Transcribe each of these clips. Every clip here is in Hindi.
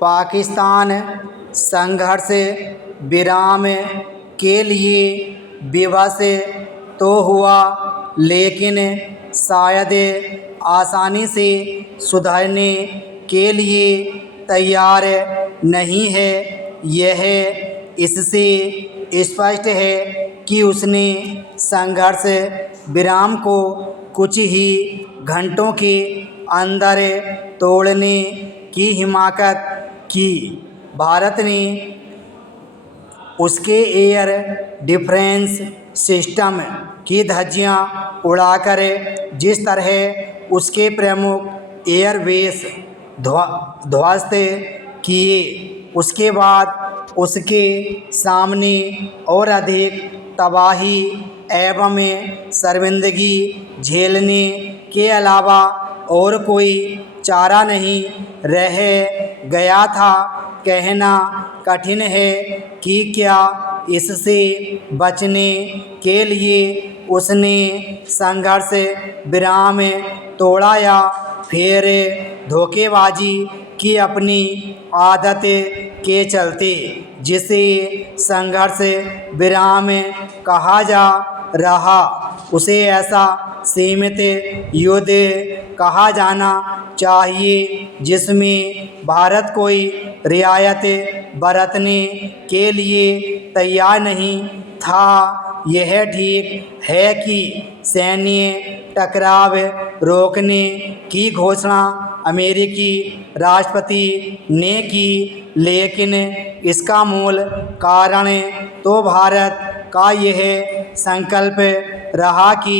पाकिस्तान संघर्ष विराम के लिए विवश तो हुआ, लेकिन शायद आसानी से सुधरने के लिए तैयार नहीं है। यह इससे स्पष्ट है कि उसने संघर्ष विराम को कुछ ही घंटों के अंदर तोड़ने की हिमाकत की। भारत ने उसके एयर डिफेंस सिस्टम की धज्जियां उड़ाकर जिस तरह उसके प्रमुख एयरबेस ध्वस्त किए, उसके बाद उसके सामने और अधिक तबाही एवं शर्मिंदगी झेलने के अलावा और कोई चारा नहीं रह गया था। कहना कठिन है कि क्या इससे बचने के लिए उसने संघर्ष विराम तोड़ा या फिर धोखेबाजी की अपनी आदत के चलते, जिसे संघर्ष विराम कहा जा रहा, उसे ऐसा सीमित युद्ध कहा जाना चाहिए जिसमें भारत कोई रियायत बरतने के लिए तैयार नहीं था। यह ठीक है कि सैन्य टकराव रोकने की घोषणा अमेरिकी राष्ट्रपति ने की, लेकिन इसका मूल कारण तो भारत का यह संकल्प रहा कि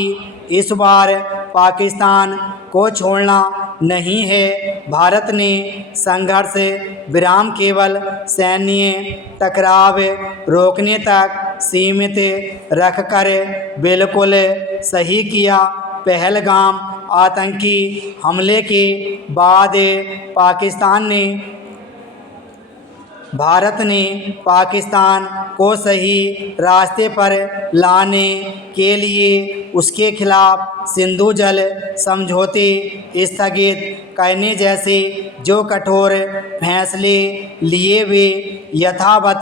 इस बार पाकिस्तान को छोड़ना नहीं है। भारत ने संघर्ष विराम केवल सैन्य टकराव रोकने तक सीमित रखकर बिल्कुल सही किया। पहलगाम आतंकी हमले के बाद भारत ने पाकिस्तान को सही रास्ते पर लाने के लिए उसके खिलाफ सिंधु जल समझौते स्थगित करने जैसे जो कठोर फैसले लिए वे यथावत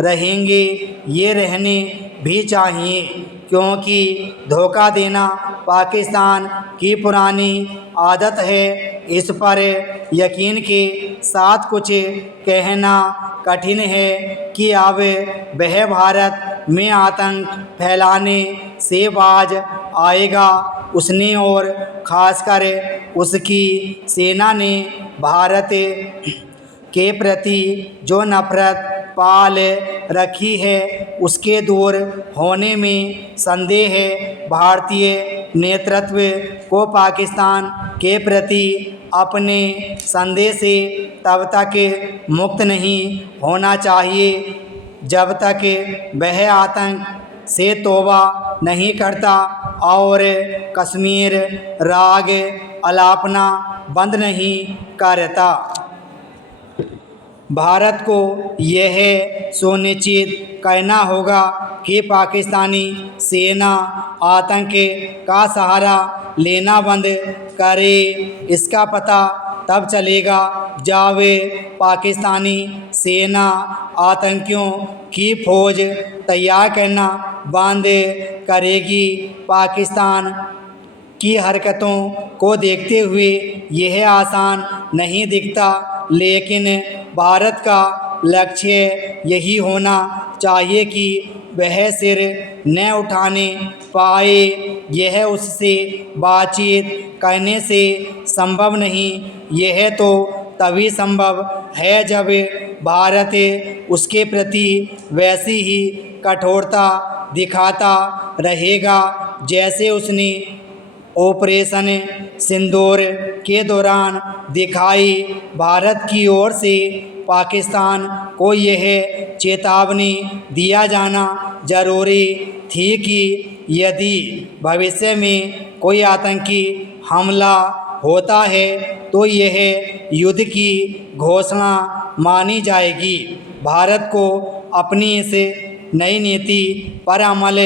रहेंगे। ये रहने भी चाहिए, क्योंकि धोखा देना पाकिस्तान की पुरानी आदत है। इस पर यकीन के साथ कुछ कहना कठिन है कि अब वह भारत में आतंक फैलाने से बाज आएगा। उसने और खासकर उसकी सेना ने भारत के प्रति जो नफरत पाल रखी है, उसके दूर होने में संदेह है। भारतीय नेतृत्व को पाकिस्तान के प्रति अपने संदेह से तब तक मुक्त नहीं होना चाहिए जब तक वह आतंक से तौबा नहीं करता और कश्मीर राग अलापना बंद नहीं करता। भारत को यह सुनिश्चित करना होगा कि पाकिस्तानी सेना आतंक का सहारा लेना बंद करे। इसका पता तब चलेगा जब पाकिस्तानी सेना आतंकियों की फौज तैयार करना बंद करेगी। पाकिस्तान की हरकतों को देखते हुए यह आसान नहीं दिखता, लेकिन भारत का लक्ष्य यही होना चाहिए कि वह सिर न उठाने पाए। यह उससे बातचीत करने से संभव नहीं। यह तो तभी संभव है जब भारत उसके प्रति वैसी ही कठोरता दिखाता रहेगा जैसे उसने ऑपरेशन सिंदूर के दौरान दिखाई। भारत की ओर से पाकिस्तान को यह चेतावनी दिया जाना जरूरी थी कि यदि भविष्य में कोई आतंकी हमला होता है तो यह युद्ध की घोषणा मानी जाएगी। भारत को अपनी इस नई नीति पर अमल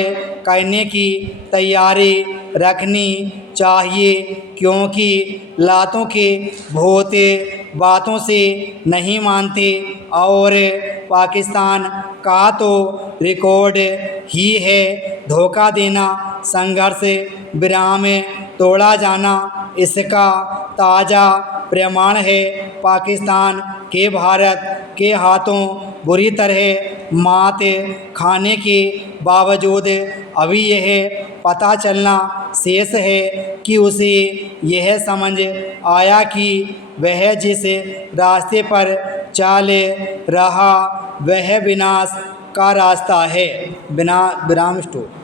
करने की तैयारी रखनी चाहिए, क्योंकि लातों के भूत बातों से नहीं मानते और पाकिस्तान का तो रिकॉर्ड ही है धोखा देना, संघर्ष विराम तोड़ा जाना। इसका ताज़ा प्रमाण है पाकिस्तान के भारत के हाथों बुरी तरह मात खाने के बावजूद अभी यह पता चलना शेष है कि उसे यह समझ आया कि वह जिस रास्ते पर चल रहा वह विनाश का रास्ता है। विराम स्टॉप।